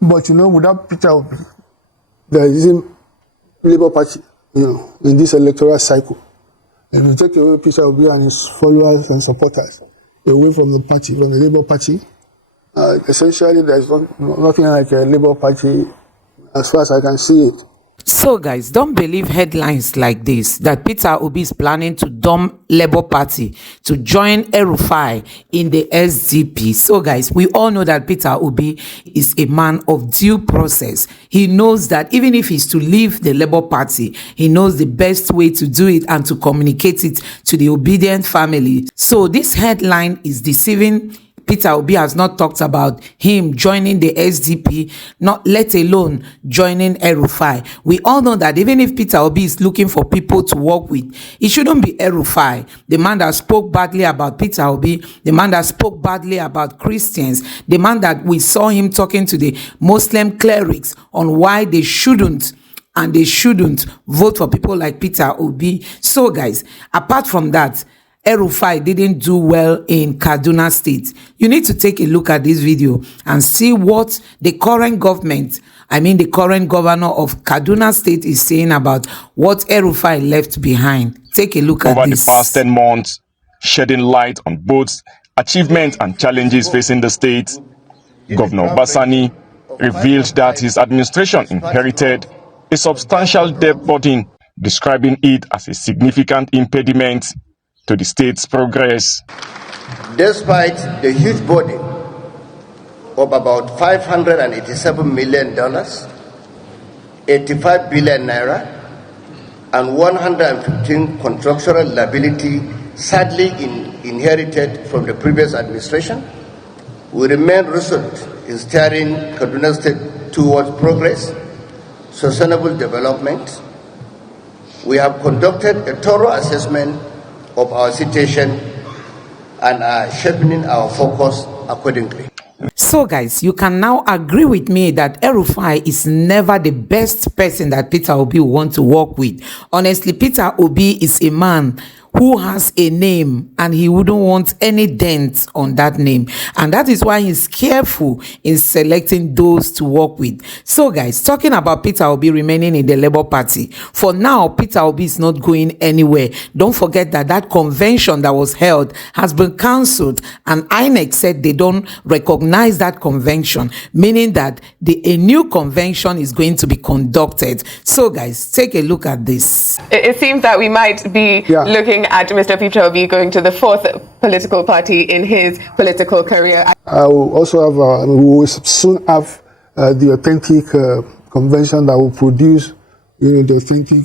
But without Peter Obi, there isn't Labour Party, in this electoral cycle. If you take away Peter Obi and his followers and supporters away from the party, from the Labour Party, essentially there's nothing like a Labour Party as far as I can see it. So guys, don't believe headlines like this, that Peter Obi is planning to dump Labour Party to join RUFAI in the SDP. So guys, we all know that Peter Obi is a man of due process. He knows that even if he's to leave the Labour Party, he knows the best way to do it and to communicate it to the obedient family. So this headline is deceiving. Peter Obi has not talked about him joining the SDP, not let alone joining RUFAI. We all know that even if Peter Obi is looking for people to work with, it shouldn't be RUFAI. The man that spoke badly about Peter Obi, the man that spoke badly about Christians, the man that we saw him talking to the Muslim clerics on why they shouldn't vote for people like Peter Obi. So guys, apart from that, RUFAI didn't do well in Kaduna State. You need to take a look at this video and see what the current government, the current governor of Kaduna State is saying about what RUFAI left behind. Take a look at this. Over the past 10 months, shedding light on both achievements and challenges facing the state, Governor Basani revealed that his administration inherited a substantial debt burden, describing it as a significant impediment to the state's progress. Despite the huge burden of about $587 million, 85 billion naira, and 115 contractual liability sadly inherited from the previous administration, we remain resolute in steering Kaduna State towards progress, sustainable development. We have conducted a thorough assessment of our situation and are sharpening our focus accordingly. So guys, you can now agree with me that RUFAI is never the best person that Peter Obi will want to work with. Honestly, Peter Obi is a man who has a name and he wouldn't want any dent on that name, and that is why he's careful in selecting those to work with. So guys, talking about Peter Obi remaining in the Labour Party, for now Peter Obi is not going anywhere. Don't forget that that convention that was held has been cancelled, and INEC said they don't recognize that convention, meaning that a new convention is going to be conducted. So guys, take a look at this. It seems that we might be looking at Mr. Peter Obi going to the fourth political party in his political career. I will also have, we will soon have the authentic convention that will produce the authentic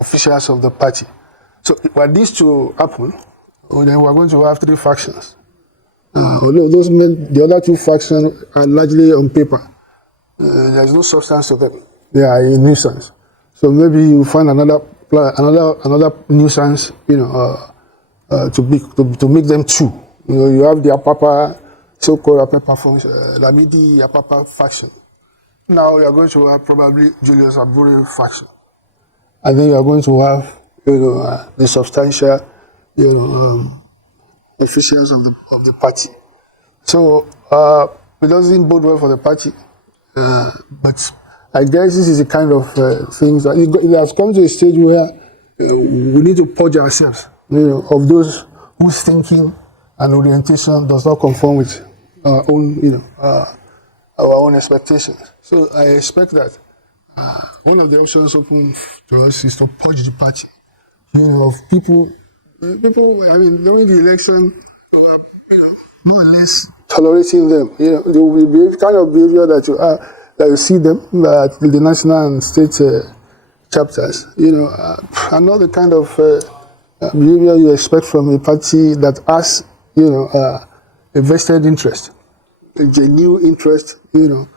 officials of the party. So for this to happen, then we're going to have three factions. Although the other two factions are largely on paper, there's no substance to them. They are a nuisance. So maybe you find another nuisance, to make them two. You have the Apapa, so-called Apapa function, Lamidi Apapa faction. Now you are going to have probably Julius Aburi faction, and then you are going to have the substantial officials of the party. So it doesn't bode well for the party, but I guess this is a kind of things that it has come to a stage where we need to purge ourselves, of those whose thinking and orientation does not conform with our own expectations. So I expect that one of the options open to us is to purge the party, of people. During the election, more or less tolerating them. There will be the kind of behavior that you see them at the national and state chapters, and not the kind of behavior you expect from a party that has, a vested interest, a genuine interest, in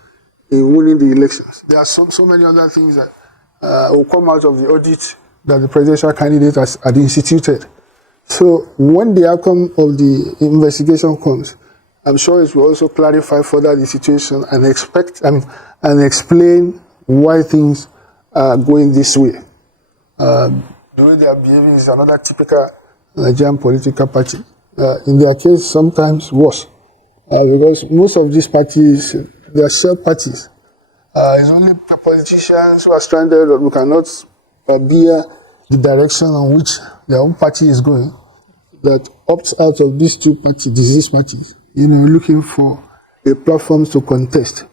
winning the elections. There are so many other things that will come out of the audit that the presidential candidate had instituted. So when the outcome of the investigation comes, I'm sure it will also clarify further the situation and explain why things are going this way. The way they are behaving is another typical Nigerian political party. In their case, sometimes worse, because most of these parties, they are shell parties. It's only politicians who are stranded or who cannot bear the direction on which their own party is going that opts out of these two parties, disease parties, looking for a platform to contest.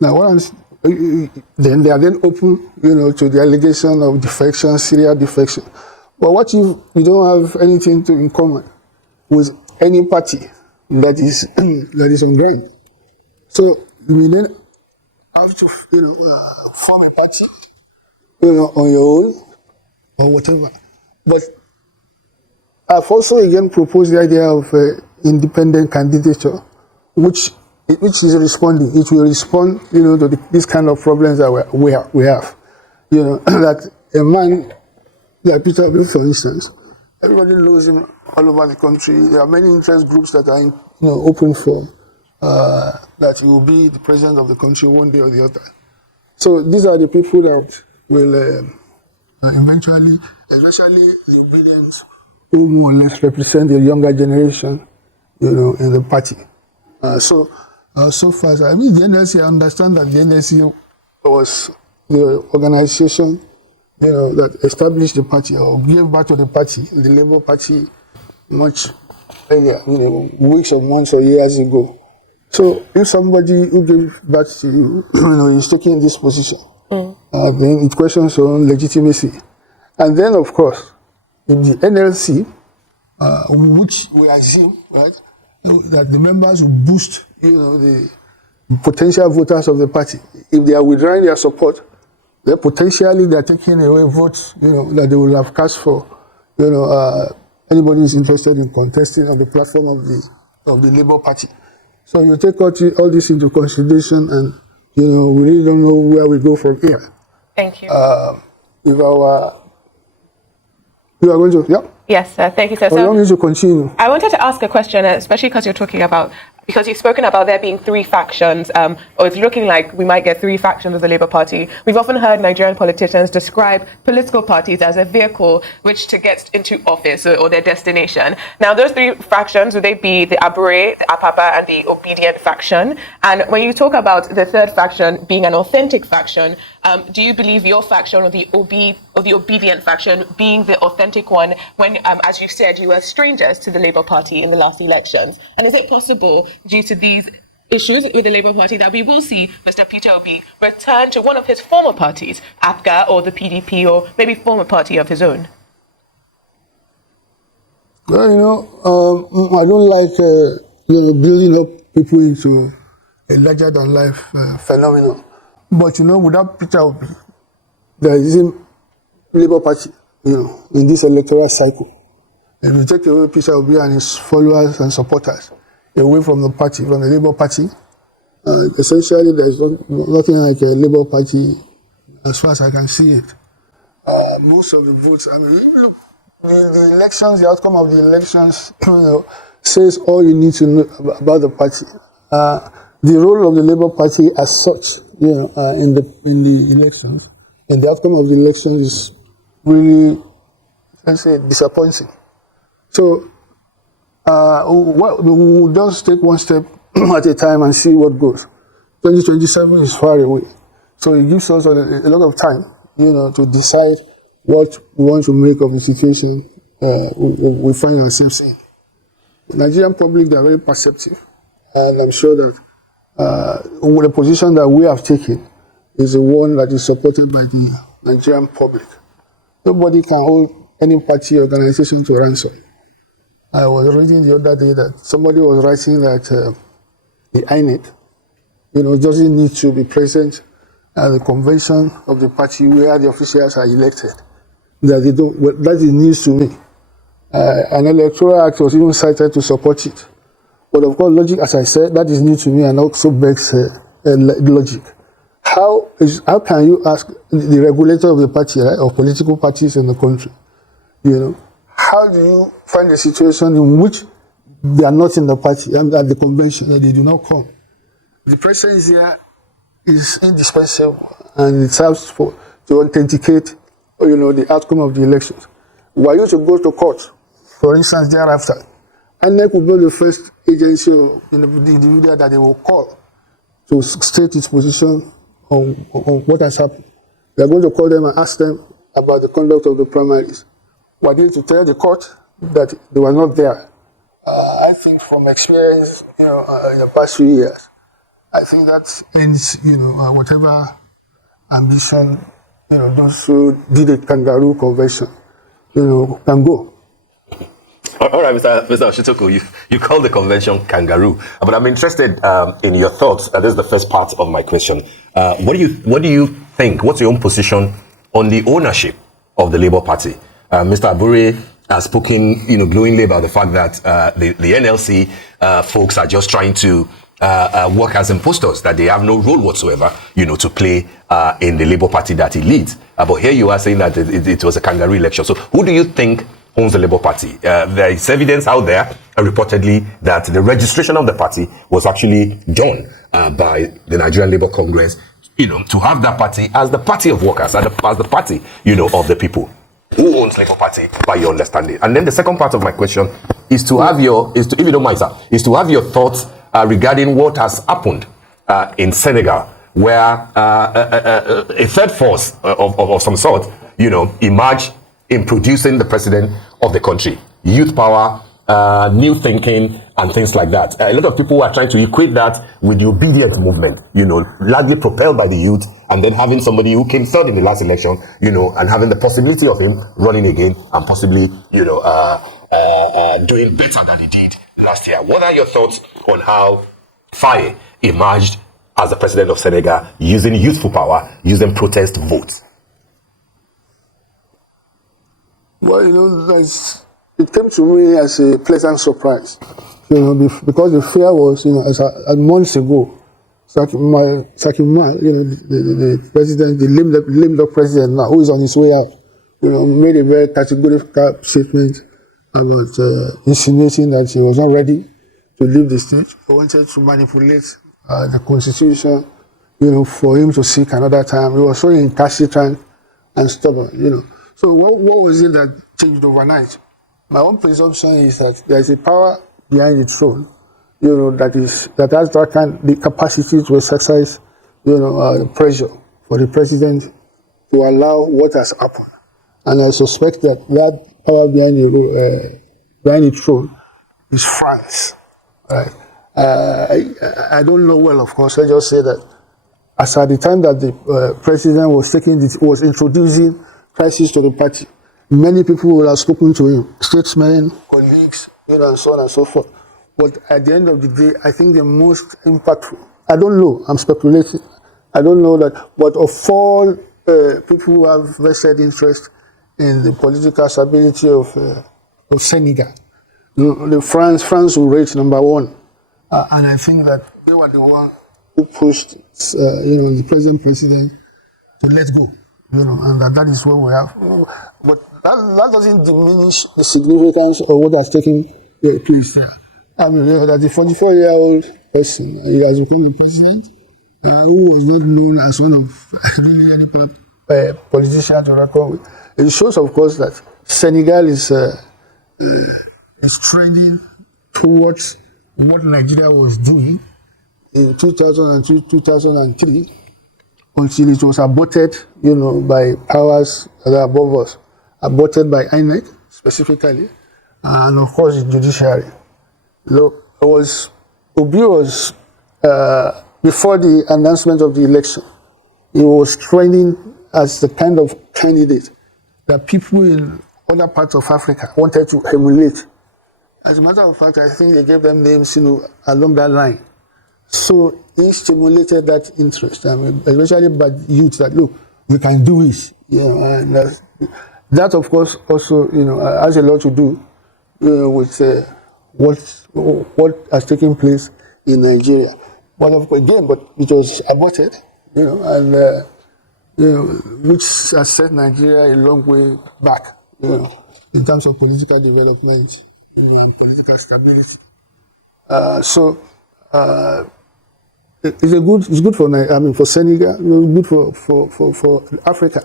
Now, then they are then open, to the allegation of defection, serial defection. But what if you don't have anything in common with any party that is on ground? So you then have to, form a party, on your own or whatever. But I've also again proposed the idea of independent candidature, which is responding. It will respond, to these kind of problems that we have. That a man like Peter Obi, for instance, everybody knows him all over the country. There are many interest groups that are, open for that he will be the president of the country one day or the other. So these are the people that will eventually, especially the obedience, who more or less represent the younger generation, in the party. So far, the NLC, I understand that the NLC was the organization, that established the party or gave birth to the party, the Labour Party, much earlier, weeks or months or years ago. So if somebody who gave birth to you, is taking this position, then it questions your own legitimacy. And then, of course, in the NLC, which we assume, right, that the members will boost, the potential voters of the party. If they are withdrawing their support, then potentially they are taking away votes, that they will have cast for, anybody who's interested in contesting on the platform of the Labour Party. So you take all this into consideration, and we really don't know where we go from here. Thank you. You are going to, yeah? Yes, sir. Thank you, sir. So, allow me to continue. I wanted to ask a question, especially because you've spoken about there being three factions, or it's looking like we might get three factions of the Labour Party. We've often heard Nigerian politicians describe political parties as a vehicle which to get into office or their destination. Now, those three factions, would they be the Abure, the Apapa, and the Obedient faction? And when you talk about the third faction being an authentic faction, do you believe your faction or the Obedient faction being the authentic one when, as you said, you were strangers to the Labour Party in the last elections? And is it possible, due to these issues with the Labour Party, that we will see Mr. Peter Obi return to one of his former parties, APGA or the PDP, or maybe former party of his own? Well, I don't like, building up people into a larger-than-life phenomenon. But, without Peter Obi, there is a Labour Party, in this electoral cycle. If you take away Peter Obi and his followers and supporters away from the party, from the Labour Party, essentially there's nothing like a Labour Party as far as I can see it. Most of the votes, look, the elections, the outcome of the elections, says all you need to know about the party. The role of the Labour Party as such, in the elections, and the outcome of the elections is really, let's say, disappointing. So, we'll just take one step at a time and see what goes. 2027 is far away, so it gives us a lot of time, to decide what we want to make of the situation we find ourselves in. The Nigerian public, they are very perceptive, and I'm sure that the position that we have taken is the one that is supported by the Nigerian public. Nobody can hold any party organization to ransom. I was reading the other day that somebody was writing that the INEC, doesn't need to be present at the convention of the party where the officials are elected. That they don't. Well, that is news to me. An electoral act was even cited to support it. But of course, logic, as I said, that is new to me and also begs logic. How can you ask the regulator of the party, right, of political parties in the country, how do you find a situation in which they are not in the party and at the convention, that they do not come? The presence here is indispensable, and it serves to authenticate, the outcome of the elections. Were you to go to court, for instance, thereafter, INEC will be the first agency in the individual that they will call to state its position on what has happened. We are going to call them and ask them about the conduct of the primaries. Were they to tell the court that they were not there? I think from experience, in the past few years, I think that ends, whatever ambition, those who did a kangaroo convention, can go. All right, Mr. Oshitoku, you called the convention kangaroo, but I'm interested in your thoughts. This is the first part of my question. What do you think? What's your own position on the ownership of the Labour Party? Mr. Abure has spoken, glowingly about the fact that the NLC folks are just trying to work as impostors, that they have no role whatsoever, to play in the Labour Party that he leads. But here you are saying that it was a kangaroo election. So who do you think owns the Labour Party? There is evidence out there, reportedly, that the registration of the party was actually done by the Nigerian Labour Congress, to have that party as the party of workers, as the party, of the people. Who owns Labour Party, by your understanding? And then the second part of my question is to have if you don't mind, sir, is to have your thoughts regarding what has happened in Senegal, where a third force of some sort, emerged in producing the president of the country. Youth power, new thinking, and things like that. A lot of people are trying to equate that with the obedience movement, largely propelled by the youth, and then having somebody who came third in the last election, and having the possibility of him running again and possibly, doing better than he did last year. What are your thoughts on how Faye emerged as the president of Senegal, using youthful power, using protest votes? Well, it came to me as a pleasant surprise, because the fear was, as months ago, Sakima, the president, the lame duck president now, who is on his way out, made a very categorical statement about insinuating that he was not ready to leave the state. He wanted to manipulate the constitution, for him to seek another time. He was so incalcitrant and stubborn, So what was it that changed overnight? My own presumption is that there is a power behind the throne, that has the capacity to exercise, pressure for the president to allow what has happened. And I suspect that power behind the throne is France. Right? I don't know well, of course. I just say that as at the time that the president was introducing crisis to the party, many people will have spoken to him, statesmen, colleagues, and so on and so forth. But at the end of the day, I think the most impactful, I don't know, I'm speculating, I don't know that, but of all people who have vested interest in the political stability of Senegal, France will rate number one. And I think that they were the one who pushed, the present president to let go. And that is what we have. But that doesn't diminish the significance of what has taken place. I mean, that the 44-year-old person, he has become a president who was not known as one of really any politician to record with. It shows, of course, that Senegal is trending towards what Nigeria was doing in 2002, 2003. Until it was aborted, by powers that are above us, aborted by INEC specifically, and of course the judiciary. Obi was before the announcement of the election, he was trending as the kind of candidate that people in other parts of Africa wanted to emulate. As a matter of fact, I think they gave them names, along that line. So he stimulated that interest, especially by youth, that look, we can do it, and that of course also, has a lot to do with what has taken place in Nigeria. But of course, again, it was aborted, and which has set Nigeria a long way back, in terms of political development and political stability. It's good for Senegal, good for Africa.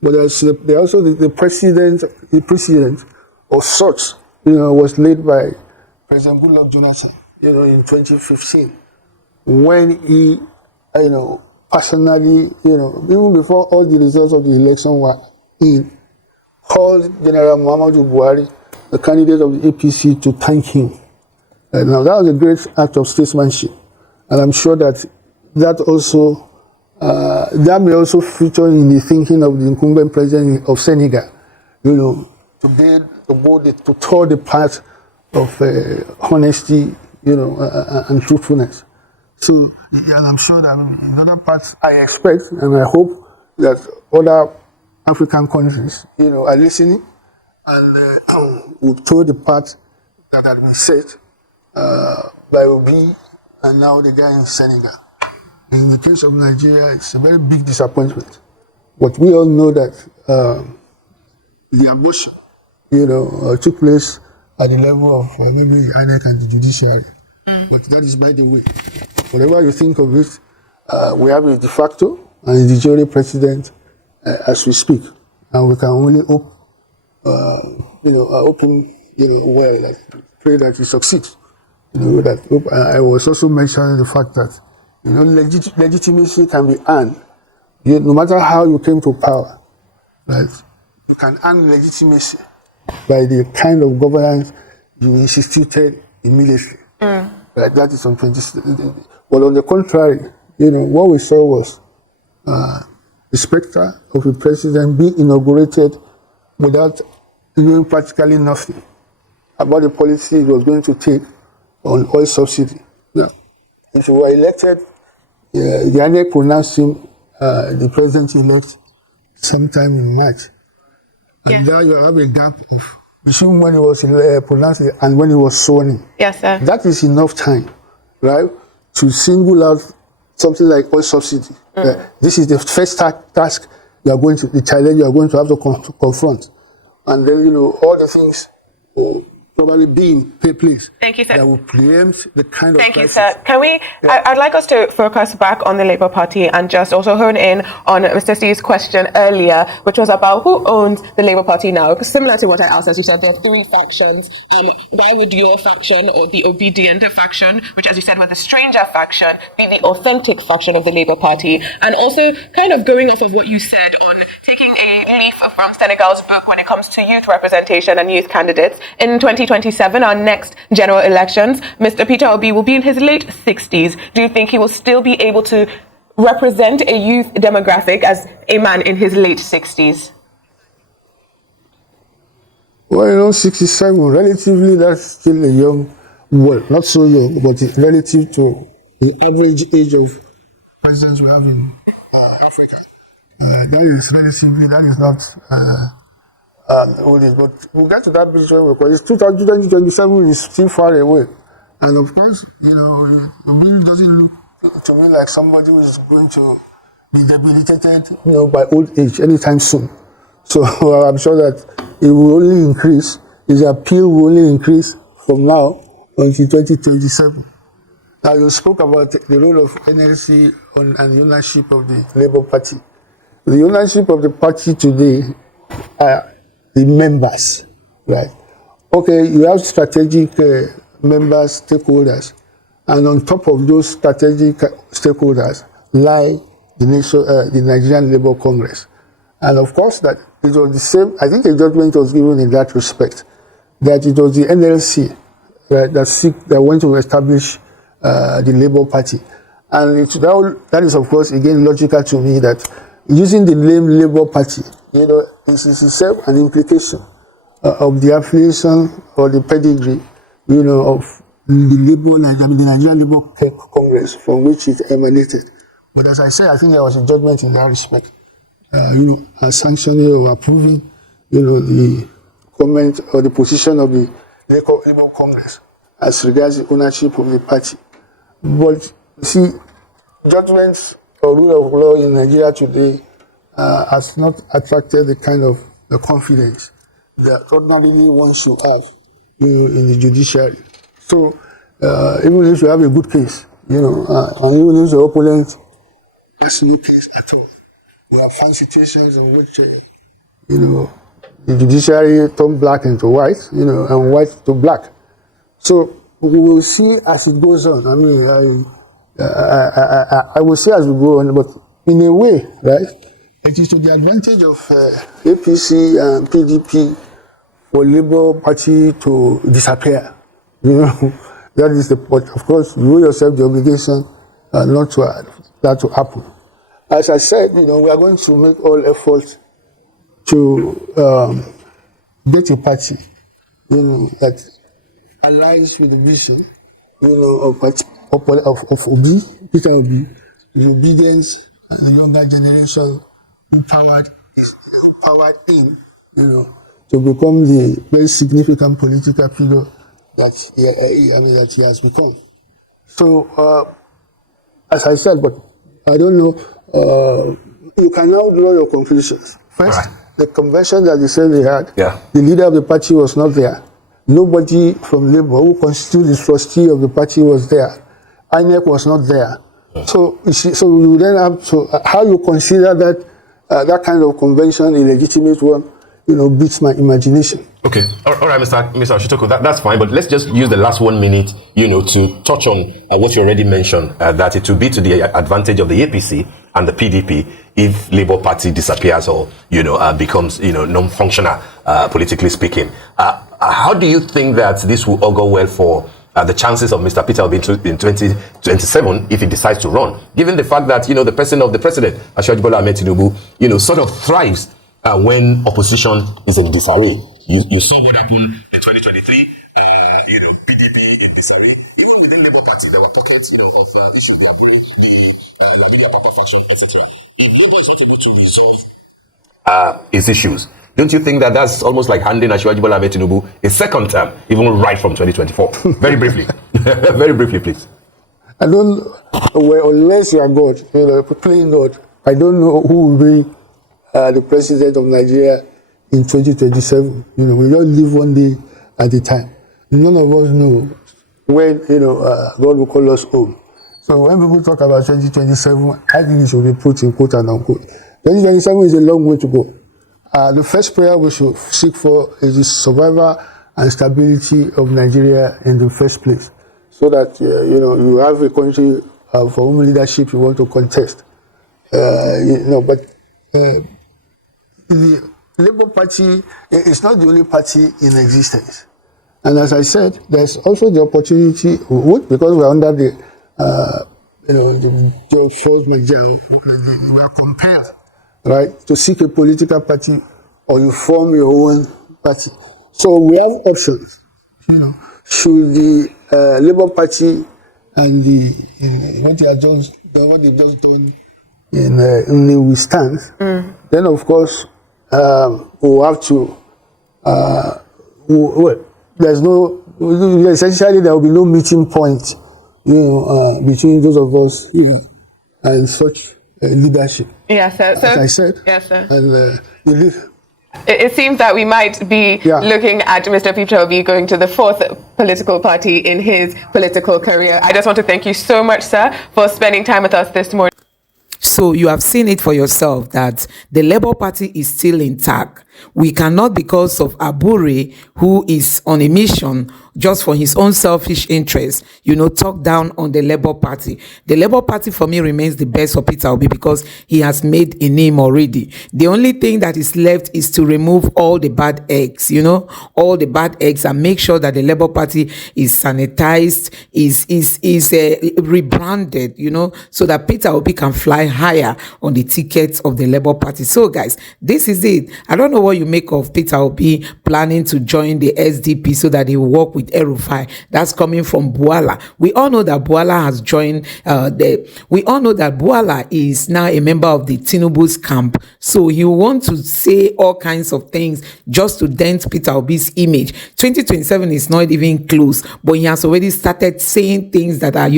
But there's also the precedent of sorts, was laid by President Goodluck Jonathan, in 2015, when he, personally, even before all the results of the election were in, called General Muhammadu Buhari, the candidate of the APC, to thank him. Now, that was a great act of statesmanship. And I'm sure that also, that may also feature in the thinking of the incumbent president of Senegal, to tour the path of honesty, and truthfulness. So, and I'm sure that in other parts, I expect and I hope that other African countries, are listening and will tour the path that had been set by OBI and now the guy in Senegal. In the case of Nigeria, it's a very big disappointment. But we all know that the abortion, took place at the level of maybe the INEC and the judiciary. But that is by the way. Whatever you think of it, we have a de facto and a de jure president as we speak. And we can only hope, pray that he succeeds. I was also mentioning the fact that legitimacy can be earned. No matter how you came to power, right? You can earn legitimacy by the kind of governance you instituted immediately. Right? That is on 20. But on the contrary, what we saw was the specter of a president being inaugurated without doing practically nothing about the policy it was going to take on oil subsidy. Now, if you were elected, the INEC pronounced him the president-elect sometime in March. And now you have a gap of between when he was pronounced and when he was sworn in. Yes, sir. That is enough time, right, to single out something like oil subsidy. This is the first task the challenge you are going to have to confront. And then, all the things will probably be in place. Thank you, sir. That will preempt the kind of Thank you, crisis. sir. Can we, I'd like us to focus back on the Labour Party and just also hone in on Mr. Steve's question earlier, which was about who owns the Labour Party now. Because similar to what I asked, as you said, there are three factions. Why would your faction or the obedient faction, which as you said was the stranger faction, be the authentic faction of the Labour Party? And also kind of going off of what you said on taking a leaf from Senegal's book when it comes to youth representation and youth candidates. In 2027, our next general elections, Mr. Peter Obi will be in his late 60s. Do you think he will still be able to represent a youth demographic as a man in his late 60s? Well, 67, relatively, that's still a young, well, not so young, but relative to the average age of presidents we have in Africa. That is not old age, but we'll get to that bit because 2027 is still far away. And of course, the bill doesn't look to me like somebody who is going to be debilitated, by old age anytime soon. So I'm sure that it will only increase, his appeal will only increase from now until 2027. Now, you spoke about the role of NLC and the ownership of the Labour Party. The ownership of the party today are the members, right? Okay, you have strategic members, stakeholders, and on top of those strategic stakeholders lie the Nigerian Labour Congress. And of course, that it was the same, I think a judgment was given in that respect, that it was the NLC that went to establish the Labour Party. And that is, of course, again, logical to me that using the name Labour Party, is itself an implication of the affiliation or the pedigree, of the Nigerian Labour Congress from which it emanated. But as I said, I think there was a judgment in that respect, sanctioning or approving, the comment or the position of the Labour Congress as regards the ownership of the party. But see, judgments or rule of law in Nigeria today has not attracted the kind of the confidence that ordinarily one should have in the judiciary. So even if you have a good case, and even if the opponent has no case at all, we have found situations in which the judiciary turn black into white, and white to black. So we will see as it goes on. I mean, I will say as we go on, but in a way, right, it is to the advantage of APC and PDP for Labour Party to disappear. You know, that is the point. Of course, you owe yourself the obligation not to that to happen. As I said, we are going to make all efforts to get a party, that aligns with the vision, of Obi, Peter Obi, the obedience and the younger generation empowered in, to become the very significant political figure that he has become. So, as I said, but I don't know. You can now draw your conclusions. First, right. The convention that they said they had, the leader of the party was not there. Nobody from Labour who constitutes the trustee of the party was there. INEC was not there. So you then have to, how you consider that kind of convention a legitimate one, beats my imagination. Okay, all right, Mr. Oshitoko, that's fine, but let's just use the last 1 minute, to touch on what you already mentioned, that it will be to the advantage of the APC and the PDP if Labour Party disappears or, becomes, non-functional, politically speaking. How do you think that this will all go well for the chances of Mr. Peter Obi in 2027 if he decides to run, given the fact that, the person of the president, Asiwaju Bola Ahmed Tinubu, sort of thrives when opposition is in disarray. You saw what happened in 2023, PDP in disarray. Even within Labour Party, there were pockets, of issues like the Nigeria Power Faction, etc. If Labour is not able to resolve its issues, don't you think that that's almost like handing Asiwaju Bola Ahmed Tinubu a second term, even right from 2024? Very briefly. Very briefly, please. I don't, unless you are God, playing God, I don't know who will be the president of Nigeria in 2027. We don't live one day at a time. None of us know when, God will call us home. So when people talk about 2027, I think it should be put in quote and unquote. 2027 is a long way to go. The first prayer we should seek for is the survival and stability of Nigeria in the first place, so that you have a country for whom leadership you want to contest. But the Labour Party is not the only party in existence, and as I said, there's also the opportunity, because we're under the force major, we are compelled, right, to seek a political party, or you form your own party. So we have options. Should the Labour Party and what they just done in we stand, then of course we'll have to. Essentially there will be no meeting point, between those of us here and such leadership. Yes, sir. As I said. Yes, sir. And it seems that we might be looking at Mr. Peter Obi going to the fourth political party in his political career. I just want to thank you so much, sir, for spending time with us this morning. So you have seen it for yourself that the Labour Party is still intact. We cannot, because of Abure, who is on a mission just for his own selfish interest, talk down on the Labour Party. The Labour Party for me remains the best for Peter Obi because he has made a name already. The only thing that is left is to remove all the bad eggs, all the bad eggs, and make sure that the Labour Party is sanitized, is rebranded, so that Peter Obi can fly higher on the tickets of the Labour Party. So guys, this is it. I don't know what you make of Peter Obi planning to join the SDP so that he will work with RUFAI. That's coming from Buala. We all know that Buala has joined we all know that Buala is now a member of the Tinubu's camp. So he will want to say all kinds of things just to dent Peter Obi's image. 2027 is not even close, but he has already started saying things that are,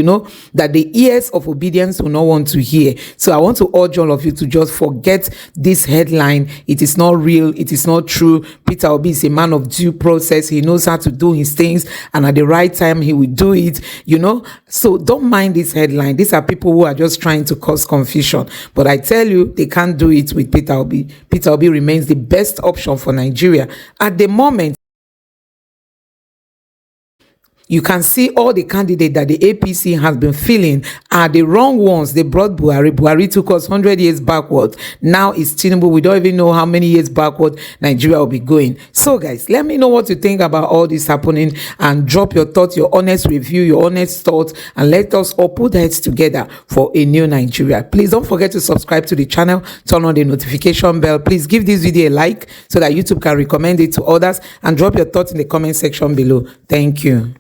that the ears of obedience will not want to hear. So I want to urge all of you to just forget this headline. It is not real. It is not true. Peter Obi is a man of due process. He knows how to do his things, and at the right time he will do it, So don't mind this headline. These are people who are just trying to cause confusion. But I tell you, they can't do it with Peter Obi. Peter Obi remains the best option for Nigeria at the moment. you can see all the candidates that the APC has been filling are the wrong ones. They brought Buhari. Buhari took us 100 years backward. Now it's Tinubu. We don't even know how many years backward Nigeria will be going. So guys, let me know what you think about all this happening, and drop your thoughts, your honest review, your honest thoughts, and let us all put heads together for a new Nigeria. Please don't forget to subscribe to the channel, turn on the notification bell. Please give this video a like so that YouTube can recommend it to others, and drop your thoughts in the comment section below. Thank you.